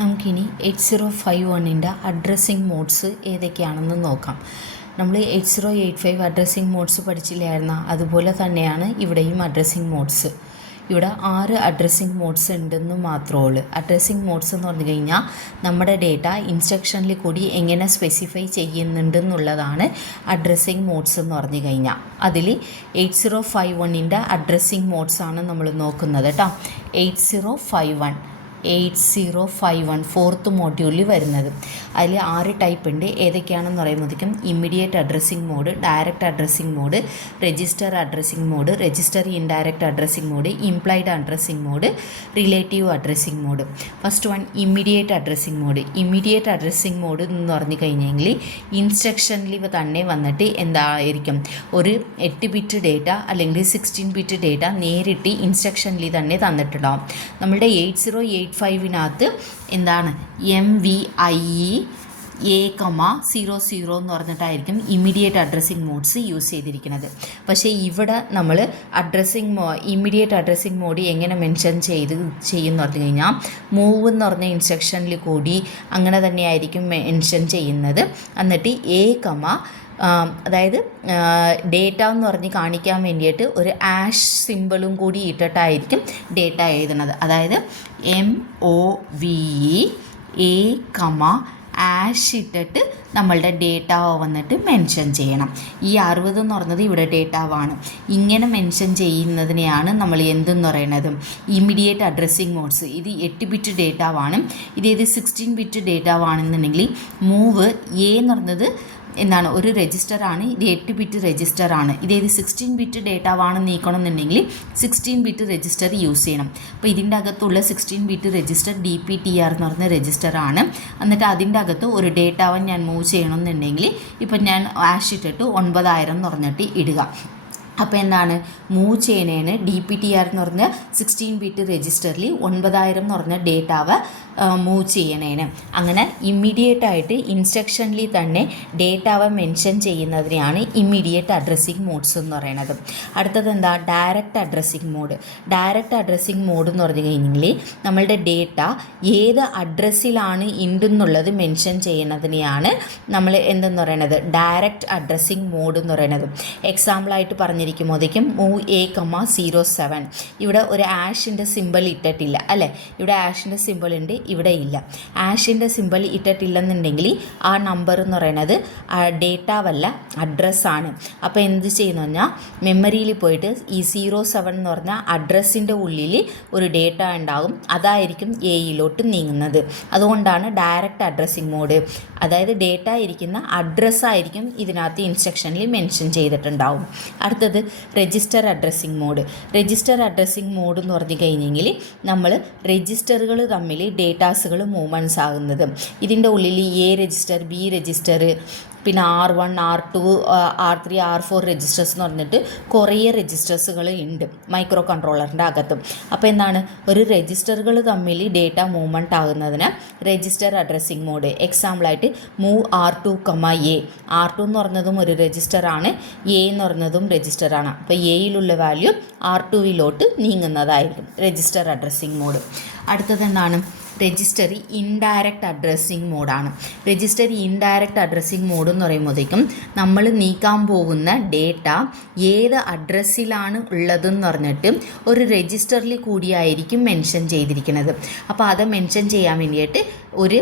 നമുക്കിനി 8051ൻ്റെ addressing modes ഏതൊക്കെയാണെന്ന് നോക്കാം. നമ്മൾ 8085 അഡ്രസ്സിംഗ് മോഡ്സ് പഠിച്ചില്ലായിരുന്ന അതുപോലെ തന്നെയാണ് ഇവിടെയും അഡ്രസ്സിംഗ് മോഡ്സ്. ഇവിടെ 6 അഡ്രസ്സിംഗ് മോഡ്സ് ഉണ്ടെന്ന് മാത്രമേ ഉള്ളൂ. അഡ്രസ്സിംഗ് മോഡ്സ് എന്ന് പറഞ്ഞു കഴിഞ്ഞാൽ നമ്മുടെ ഡേറ്റ ഇൻസ്ട്രക്ഷനിൽ കൂടി എങ്ങനെ സ്പെസിഫൈ ചെയ്യുന്നുണ്ടെന്നുള്ളതാണ് അഡ്രസ്സിംഗ് മോഡ്സ് എന്ന് പറഞ്ഞു കഴിഞ്ഞാൽ. അതിൽ 8051ൻ്റെ അഡ്രസ്സിംഗ് മോഡ്സാണ് നമ്മൾ നോക്കുന്നത് കേട്ടോ. 8051 ഫോർത്ത് മോഡ്യൂളിൽ വരുന്നത്. അതിൽ 6 ടൈപ്പ് ഉണ്ട്. ഏതൊക്കെയാണെന്ന് പറയുമ്പോഴത്തേക്കും immediate addressing mode, direct addressing mode, register addressing mode, register indirect addressing mode, implied addressing mode, relative addressing mode. First one immediate addressing mode. Immediate addressing mode എന്ന് പറഞ്ഞു കഴിഞ്ഞെങ്കിൽ ഇൻസ്ട്രക്ഷനിൽ തന്നെ വന്നിട്ട് എന്തായിരിക്കും, ഒരു 8 ബിറ്റ് ഡേറ്റ അല്ലെങ്കിൽ 16 ബിറ്റ് ഡേറ്റ നേരിട്ട് ഇൻസ്ട്രക്ഷനിൽ തന്നെ തന്നിട്ടുണ്ടാകും. നമ്മളുടെ 8085 എന്താണ് MVIE A,00 എന്ന് പറഞ്ഞിട്ടായിരിക്കും ഇമ്മീഡിയറ്റ് അഡ്രസ്സിംഗ് മോഡ്സ് യൂസ് ചെയ്തിരിക്കുന്നത്. പക്ഷേ ഇവിടെ നമ്മൾ ഇമ്മീഡിയറ്റ് അഡ്രസ്സിംഗ് മോഡ് എങ്ങനെ മെൻഷൻ ചെയ്യുമെന്ന് പറഞ്ഞു കഴിഞ്ഞാൽ മൂവ് എന്ന് പറഞ്ഞ ഇൻസ്ട്രക്ഷനിൽ കൂടി അങ്ങനെ തന്നെയായിരിക്കും മെൻഷൻ ചെയ്യുന്നത്. എന്നിട്ട് അതായത് ഡേറ്റ എന്ന് പറഞ്ഞ് കാണിക്കാൻ വേണ്ടിയിട്ട് ഒരു ആഷ് സിമ്പിളും കൂടി ഇട്ടിട്ടായിരിക്കും ഡേറ്റ എഴുതുന്നത്. അതായത് MOVE A, ആഷ് ഇട്ടിട്ട് നമ്മളുടെ ഡേറ്റ വന്നിട്ട് മെൻഷൻ ചെയ്യണം. ഈ 60 എന്ന് പറഞ്ഞത് ഇവിടെ ഡേറ്റാവാണ്. ഇങ്ങനെ മെൻഷൻ ചെയ്യുന്നതിനെയാണ് നമ്മൾ എന്തെന്ന് പറയുന്നത്, ഇമ്മീഡിയറ്റ് അഡ്രസ്സിംഗ് മോഡ്സ്. ഇത് 8 ബിറ്റ് ഡേറ്റാവാണ്. ഇത് 16 ബിറ്റ് ഡേറ്റാവാണെന്നുണ്ടെങ്കിൽ മൂവ് A എന്ന് പറഞ്ഞത് എന്താണ്, ഒരു രജിസ്റ്ററാണ്. ഇത് 8 ബിറ്റ് രജിസ്റ്ററാണ്. 16 ബിറ്റ് ഡേറ്റാവാണ് നീക്കണമെന്നുണ്ടെങ്കിൽ 16 ബിറ്റ് രജിസ്റ്റർ യൂസ് ചെയ്യണം. അപ്പോൾ ഇതിൻ്റെ അകത്തുള്ള 16 ബിറ്റ് രജിസ്റ്റർ DPTR എന്ന് പറഞ്ഞ രജിസ്റ്ററാണ്. എന്നിട്ട് അതിൻ്റെ അകത്ത് ഒരു ഡേറ്റാവൻ ഞാൻ മൂവ് ചെയ്യണമെന്നുണ്ടെങ്കിൽ ഇപ്പം ഞാൻ ആഷ് ഇട്ടിട്ട് 9000 എന്ന് പറഞ്ഞിട്ട് ഇടുക. അപ്പോൾ എന്താണ്, മൂവ് ചെയ്യണേന് DPTR എന്ന് പറഞ്ഞ 16 ബിറ്റ് രജിസ്റ്ററിൽ 9000 എന്ന് പറഞ്ഞ ഡേറ്റാവ് മൂവ് ചെയ്യണേന്. അങ്ങനെ ഇമ്മീഡിയറ്റ് ആയിട്ട് ഇൻസ്ട്രക്ഷനിൽ തന്നെ ഡേറ്റാവ് മെൻഷൻ ചെയ്യുന്നതിനെയാണ് ഇമ്മീഡിയറ്റ് അഡ്രസ്സിംഗ് മോഡ്സ് എന്ന് പറയുന്നത്. അടുത്തത് എന്താ, direct addressing mode. Direct addressing mode എന്ന് പറഞ്ഞു കഴിഞ്ഞെങ്കിൽ നമ്മളുടെ ഡേറ്റ ഏത് അഡ്രസ്സിലാണ് ഉണ്ടെന്നുള്ളത് മെൻഷൻ ചെയ്യുന്നതിനെയാണ് നമ്മൾ എന്തെന്ന് പറയുന്നത്, ഡയറക്റ്റ് അഡ്രസ്സിംഗ് മോഡ് എന്ന് പറയുന്നത്. എക്സാമ്പിളായിട്ട് പറഞ്ഞിരിക്കുമ്പോഴേക്കും മൂവ് A,07. ഇവിടെ ഒരു ആഷിൻ്റെ സിമ്പിൾ ഇട്ടിട്ടില്ല അല്ലേ, ഇവിടെ ആഷിൻ്റെ സിമ്പിൾ ഉണ്ട്, ഇവിടെ ഇല്ല. ആഷിൻ്റെ സിമ്പിൾ ഇട്ടിട്ടില്ലെന്നുണ്ടെങ്കിൽ ആ നമ്പർ എന്ന് പറയുന്നത് ഡേറ്റാവല്ല, അഡ്രസ്സാണ്. അപ്പോൾ എന്ത് ചെയ്യുന്നു പറഞ്ഞാൽ മെമ്മറിയിൽ പോയിട്ട് ഈ 07 എന്ന് പറഞ്ഞാൽ അഡ്രസ്സിൻ്റെ ഉള്ളിൽ ഒരു ഡേറ്റ ഉണ്ടാകും, അതായിരിക്കും എയിലോട്ട് നീങ്ങുന്നത്. അതുകൊണ്ടാണ് ഡയറക്റ്റ് അഡ്രസ്സിംഗ് മോഡ്. അതായത് ഡേറ്റ ഇരിക്കുന്ന അഡ്രസ്സായിരിക്കും ഇതിനകത്ത് ഇൻസ്ട്രക്ഷനിൽ മെൻഷൻ ചെയ്തിട്ടുണ്ടാവും. അടുത്തത് register addressing mode. Register addressing mode എന്ന് പറഞ്ഞു കഴിഞ്ഞെങ്കിൽ നമ്മൾ രജിസ്റ്ററുകൾ തമ്മിൽ ഡേറ്റാസുകൾ മൂവ്മെൻറ്റ്സ് ആകുന്നത്. ഇതിൻ്റെ ഉള്ളിൽ A രജിസ്റ്റർ, B രജിസ്റ്റർ, പിന്നെ R1, R2, R3, R4 registers എന്ന് പറഞ്ഞിട്ട് കുറേ രജിസ്റ്റേഴ്സുകൾ ഉണ്ട് മൈക്രോ കൺട്രോളറിൻ്റെ അകത്തും. അപ്പോൾ എന്താണ്, ഒരു രജിസ്റ്ററുകൾ തമ്മിൽ ഡേറ്റ മൂവ്മെൻറ്റ് ആകുന്നതിന് രജിസ്റ്റർ അഡ്രസ്സിംഗ് മോഡ്. എക്സാമ്പിളായിട്ട് മൂവ് R2, A. R2 എന്ന് പറഞ്ഞതും ഒരു രജിസ്റ്ററാണ്, A എന്ന് പറഞ്ഞതും രജിസ്റ്ററാണ്. അപ്പോൾ എയിലുള്ള വാല്യൂ R2വിലോട്ട് നീങ്ങുന്നതായിരിക്കും രജിസ്റ്റർ അഡ്രസ്സിംഗ് മോഡ്. അടുത്തത് എന്താണ്, രജിസ്റ്റർ ഇൻഡയറക്റ്റ് അഡ്രസ്സിംഗ് മോഡാണ്. രജിസ്റ്റർ ഇൻഡയറക്റ്റ് അഡ്രസ്സിംഗ് മോഡ് എന്ന് പറയുമ്പോഴത്തേക്കും നമ്മൾ നീക്കാൻ പോകുന്ന ഡേറ്റ ഏത് അഡ്രസ്സിലാണ് ഉള്ളതെന്ന് പറഞ്ഞിട്ട് ഒരു രജിസ്റ്ററിൽ കൂടിയായിരിക്കും മെൻഷൻ ചെയ്തിരിക്കുന്നത്. അപ്പോൾ അത് മെൻഷൻ ചെയ്യാൻ വേണ്ടിയിട്ട് ഒരു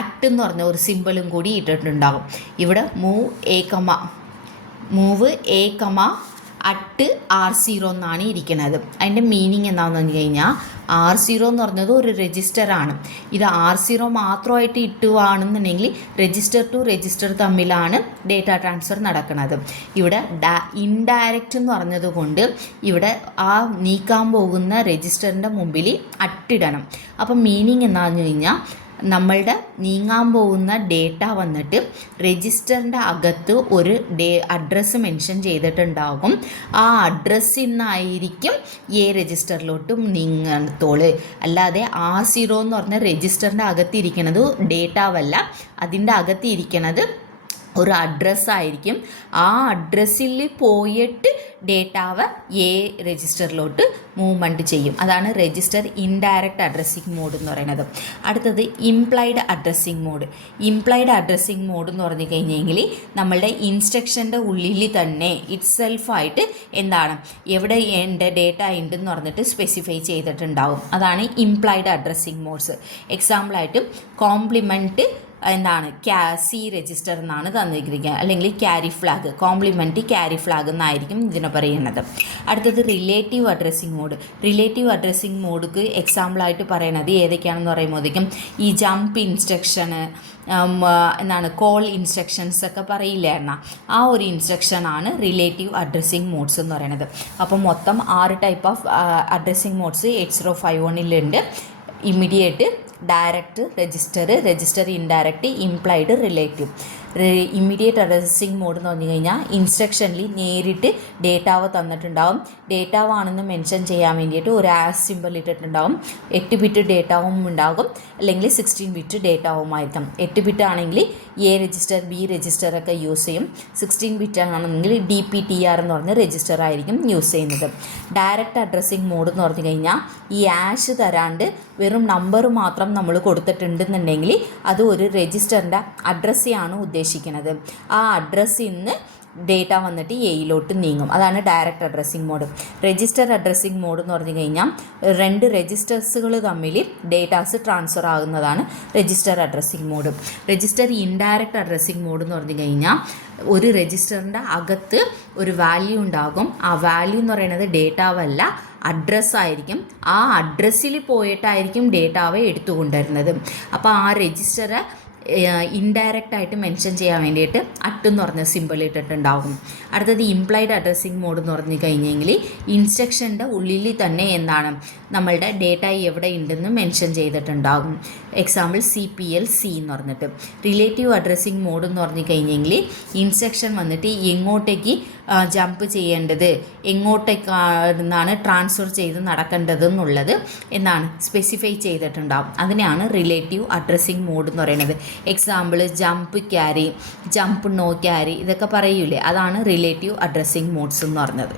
അറ്റ് എന്ന് പറഞ്ഞ ഒരു സിമ്പിളും കൂടി ഇട്ടിട്ടുണ്ടാകും. ഇവിടെ മൂവ് A, @R0 എന്നാണ് ഇരിക്കുന്നത്. അതിൻ്റെ മീനിങ് എന്താണെന്ന് പറഞ്ഞു കഴിഞ്ഞാൽ R0 എന്ന് പറഞ്ഞത് ഒരു രജിസ്റ്ററാണ്. ഇത് R0 മാത്രമായിട്ട് ഇട്ടുവാണെന്നുണ്ടെങ്കിൽ രജിസ്റ്റർ ടു രജിസ്റ്റർ തമ്മിലാണ് ഡേറ്റ ട്രാൻസ്ഫർ നടക്കുന്നത്. ഇവിടെ ഇൻഡയറക്റ്റ് എന്ന് പറഞ്ഞതുകൊണ്ട് ഇവിടെ ആ നീക്കാൻ പോകുന്ന രജിസ്റ്ററിൻ്റെ മുമ്പിൽ അട്ടിടണം. അപ്പം മീനിങ് എന്താണെന്ന് കഴിഞ്ഞാൽ നമ്മളുടെ നീങ്ങാൻ പോകുന്ന ഡേറ്റ വന്നിട്ട് രജിസ്റ്ററിൻ്റെ അകത്ത് ഒരു അഡ്രസ്സ് മെൻഷൻ ചെയ്തിട്ടുണ്ടാകും. ആ അഡ്രസ്സിൽ നിന്നായിരിക്കും രജിസ്റ്ററിലോട്ടും നീങ്ങത്തോള്. അല്ലാതെ R0 എന്ന് പറഞ്ഞ രജിസ്റ്ററിൻ്റെ അകത്തിരിക്കുന്നത് ഡേറ്റാവല്ല, അതിൻ്റെ അകത്തിരിക്കുന്നത് ഒരു അഡ്രസ്സായിരിക്കും. ആ അഡ്രസ്സിൽ പോയിട്ട് ഡേറ്റാവ് എ രജിസ്റ്ററിലോട്ട് മൂവ്മെൻറ്റ് ചെയ്യും. അതാണ് രജിസ്റ്റർ ഇൻഡയറക്റ്റ് അഡ്രസ്സിങ് മോഡ് എന്ന് പറയുന്നത്. അടുത്തത് implied addressing mode. Implied addressing mode എന്ന് പറഞ്ഞു കഴിഞ്ഞെങ്കിൽ നമ്മളുടെ ഇൻസ്ട്രക്ഷൻ്റെ ഉള്ളിൽ തന്നെ ഇറ്റ് സെൽഫായിട്ട് എന്താണ് എവിടെ എൻ്റെ ഡേറ്റ ഉണ്ടെന്ന് പറഞ്ഞിട്ട് സ്പെസിഫൈ ചെയ്തിട്ടുണ്ടാവും. അതാണ് ഇംപ്ലൈഡ് അഡ്രസ്സിങ് മോഡ്സ്. എക്സാമ്പിളായിട്ട് കോംപ്ലിമെൻറ്റ് എന്താണ് സി രജിസ്റ്റർ എന്നാണ് തന്നിരിക്കുക, അല്ലെങ്കിൽ carry flag, complement carry flag എന്നായിരിക്കും ഇതിനെ പറയുന്നത്. അടുത്തത് relative addressing mode. Relative addressing മോഡ്ക്ക് എക്സാമ്പിളായിട്ട് പറയണത് ഏതൊക്കെയാണെന്ന് പറയുമ്പോഴത്തേക്കും ഈ ജമ്പ് ഇൻസ്ട്രക്ഷന്, എന്താണ് കോൾ ഇൻസ്ട്രക്ഷൻസ് ഒക്കെ പറയില്ലേ എന്നാൽ ആ ഒരു ഇൻസ്ട്രക്ഷനാണ് റിലേറ്റീവ് അഡ്രസ്സിങ് മോഡ്സ് എന്ന് പറയുന്നത്. അപ്പം മൊത്തം 6 type of addressing modes 8051 immediate, direct, register indirect, implied, relative. Immediate addressing mode എന്ന് പറഞ്ഞു കഴിഞ്ഞാൽ ഇൻസ്ട്രക്ഷനിൽ നേരിട്ട് ഡേറ്റാവ് തന്നിട്ടുണ്ടാവും. ഡേറ്റാവ് ആണെന്ന് മെൻഷൻ ചെയ്യാൻ വേണ്ടിയിട്ട് ഒരു ആസ് സിമ്പിൾ ഇട്ടിട്ടുണ്ടാവും. 8 ബിറ്റ് ഡേറ്റാവും ഉണ്ടാകും, അല്ലെങ്കിൽ 16 ബിറ്റ് ഡേറ്റാവുമായിരിക്കും. 8 ബിറ്റ് ആണെങ്കിൽ എ രജിസ്റ്റർ, ബി രജിസ്റ്റർ ഒക്കെ യൂസ് ചെയ്യും. 16 ബിറ്റ് ആണെങ്കിൽ DPTR എന്ന് പറഞ്ഞ രജിസ്റ്റർ ആയിരിക്കും യൂസ് ചെയ്യുന്നത്. ഡയറക്റ്റ് അഡ്രസ്സിങ് മോഡ് എന്ന് പറഞ്ഞു കഴിഞ്ഞാൽ ഈ ആഷ് തരാണ്ട് വെറും നമ്പർ മാത്രം നമ്മൾ കൊടുത്തിട്ടുണ്ടെന്നുണ്ടെങ്കിൽ അത് ഒരു രജിസ്റ്ററിൻ്റെ അഡ്രസ്സെയാണ് ഉദ്ദേശിക്കുന്നത്. ആ അഡ്രസ്സിൽ നിന്ന് ഡേറ്റ വന്നിട്ട് എയിലോട്ട് നീങ്ങും. അതാണ് direct addressing mode. Register addressing mode എന്ന് പറഞ്ഞു കഴിഞ്ഞാൽ 2 രജിസ്റ്റേഴ്സുകൾ തമ്മിൽ ഡേറ്റാസ് ട്രാൻസ്ഫർ ആകുന്നതാണ് register addressing mode. Register indirect addressing mode എന്ന് പറഞ്ഞു കഴിഞ്ഞാൽ ഒരു രജിസ്റ്ററിൻ്റെ അകത്ത് ഒരു വാല്യൂ ഉണ്ടാകും. ആ വാല്യൂ എന്ന് പറയുന്നത് ഡേറ്റാവല്ല, അഡ്രസ്സായിരിക്കും. ആ അഡ്രസ്സിൽ പോയിട്ടായിരിക്കും ഡേറ്റാവെ എടുത്തുകൊണ്ടിരുന്നത്. അപ്പോൾ ആ രജിസ്റ്ററെ ഇൻഡയറക്റ്റായിട്ട് മെൻഷൻ ചെയ്യാൻ വേണ്ടിയിട്ട് എന്ന് പറഞ്ഞ സിമ്പിൾ ഇട്ടിട്ടുണ്ടാകും. അടുത്തത് ഇംപ്ലൈഡ് അഡ്രസ്സിങ് മോഡ് എന്ന് പറഞ്ഞു കഴിഞ്ഞെങ്കിൽ ഇൻസ്ട്രക്ഷൻ്റെ ഉള്ളിൽ തന്നെ എന്താണ് നമ്മളുടെ ഡേറ്റ എവിടെ ഉണ്ടെന്ന് മെൻഷൻ ചെയ്തിട്ടുണ്ടാകും. എക്സാമ്പിൾ CPL-C എന്ന് പറഞ്ഞിട്ട്. റിലേറ്റീവ് അഡ്രസ്സിങ് മോഡ് എന്ന് പറഞ്ഞു കഴിഞ്ഞെങ്കിൽ ഇൻസ്ട്രക്ഷൻ വന്നിട്ട് എങ്ങോട്ടേക്ക് ജമ്പ് ചെയ്യേണ്ടത്, എങ്ങോട്ടേക്കാണെന്നാണ് ട്രാൻസ്ഫർ ചെയ്ത് നടക്കേണ്ടതെന്നുള്ളത് എന്നാണ് സ്പെസിഫൈ ചെയ്തിട്ടുണ്ടാകും. അതിനെയാണ് റിലേറ്റീവ് അഡ്രസ്സിങ് മോഡ് എന്ന് പറയുന്നത്. Example jump carry, jump no carry, ഇതൊക്കെ പറയൂലേ, അതാണ് റിലേറ്റീവ് അഡ്രസ്സിങ് മോഡ്സ് എന്ന് പറഞ്ഞത്.